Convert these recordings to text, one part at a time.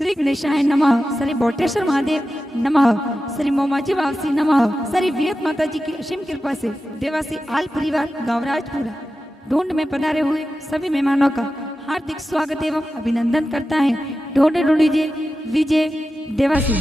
श्री गणेशाय नमः, श्री बोटेश्वर महादेव नमः, श्री मोमाजी वावसी नमः। श्री वियत माता जी की असीम कृपा से देवासी आल परिवार गावराजपुरा ढूंढ में पधारे हुए सभी मेहमानों का हार्दिक स्वागत एवं अभिनंदन करता है ढूंढ ढूंढीजिए विजय देवासी।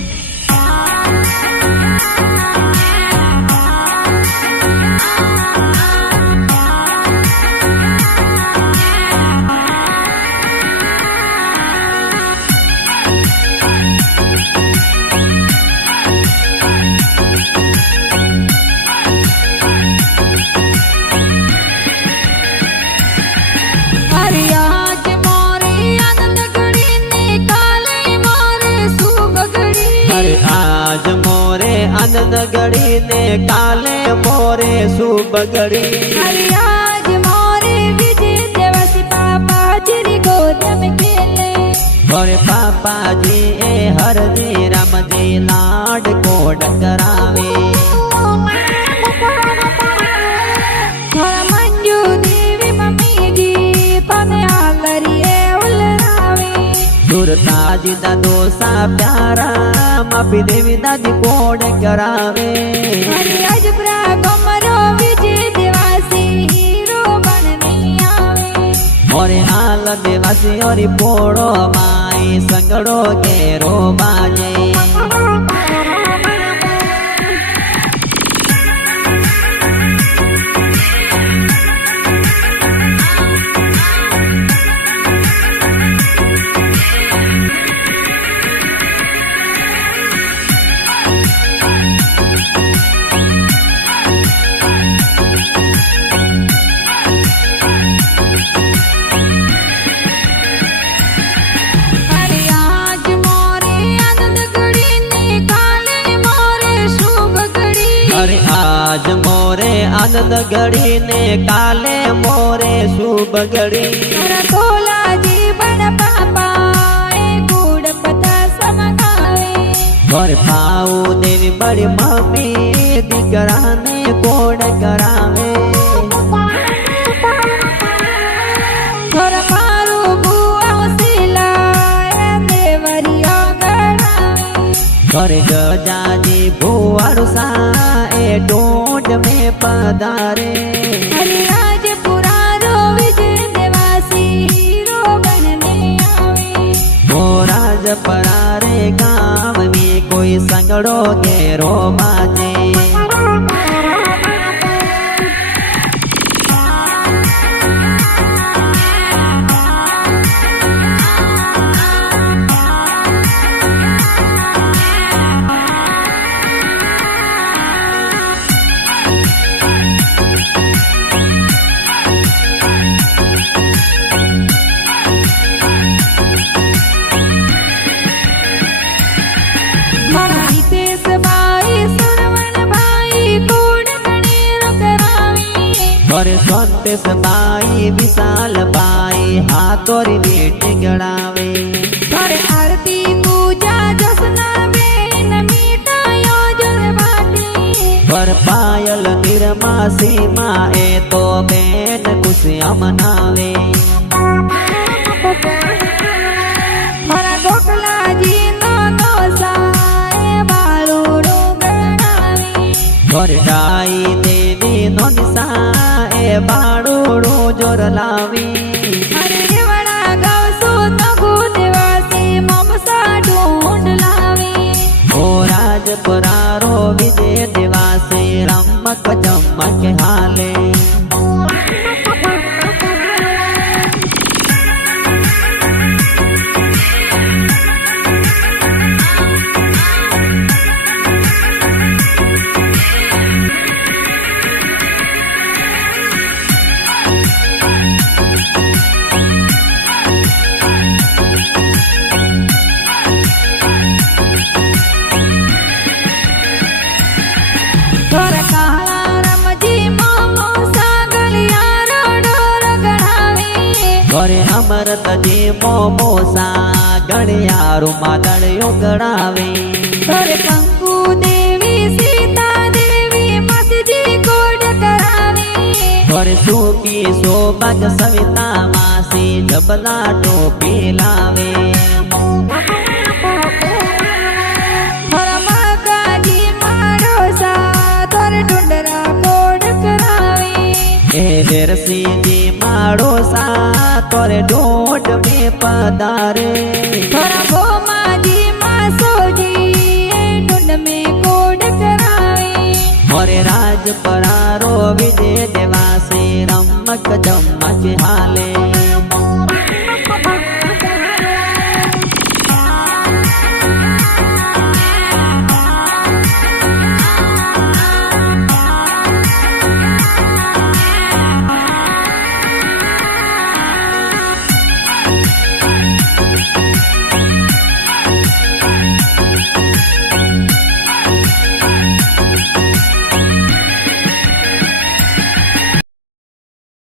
आज मोरे आनंद घड़ी ने काले मोरे शुभ घड़ी। आज मोरे विजय देवासी पापा जी गोद में खेले। और पापा जी ए हर जी राम जी लाड कोड करावे। मंजू देवी मम्मी जी तने आलरिए उलरावे। सुरता जी दा दोसा प्यारा मापी देवी दादी कोड करावे। आज प्रा गमरो विजय देवासी हीरो बनने आवे। मोरे हाल देवासी और पोड़ो माई संगड़ो गेरो बाजे। आज मोरे आनंद घड़ी ने काले मोरे शुभ घड़ी। कोला जीवन पापा गुड़ पता समगावे। और पाऊ देवी बड़ी मम्मी दिकरा ने कोड करावे। और मारू बुआ सिला देवरिया गणावे। और गजाजी बुआरू सा ढूंढ में पधारे। आज पुरानो विजय देवासी हीरो बनने आवे। वो राज परारे गाँव में कोई संगड़ो गेरो बाजे। और संतेश बाई विशाल बाई हाथोरी बेट गड़ावे। और आरती पूजा जसना बेन मिठाइयों जल बाटे। और पायल निर्मा सीमा ए तो बेन खुशियाँ मनावे। और ढोकला जी नो साए बालूड़ो गणावे। और डाई देवी नो निसाए बाड़ूड़ो जोर लावी। अरे देवड़ा गाँव सो नगु देवासी ममसा ढूंढ लावे। ओ राजपुरारो विजय देवासी रमक जमक हाले। घरे अमृत जी मोमोसा गणियारू मादड़ियों गड़ावे। घरे कंकु देवी सीता देवी मस्जी कोड करावे। घरे सूपी सोबग सविता मासी जबला टोपी लावे। शेरसी जी माड़ो सा तोरे ढूंढ में पधारे थोड़ा वो माजी मासो जी ढूंढ में कोड करावे और राज परारो विजय देवा से रमक जमक हाले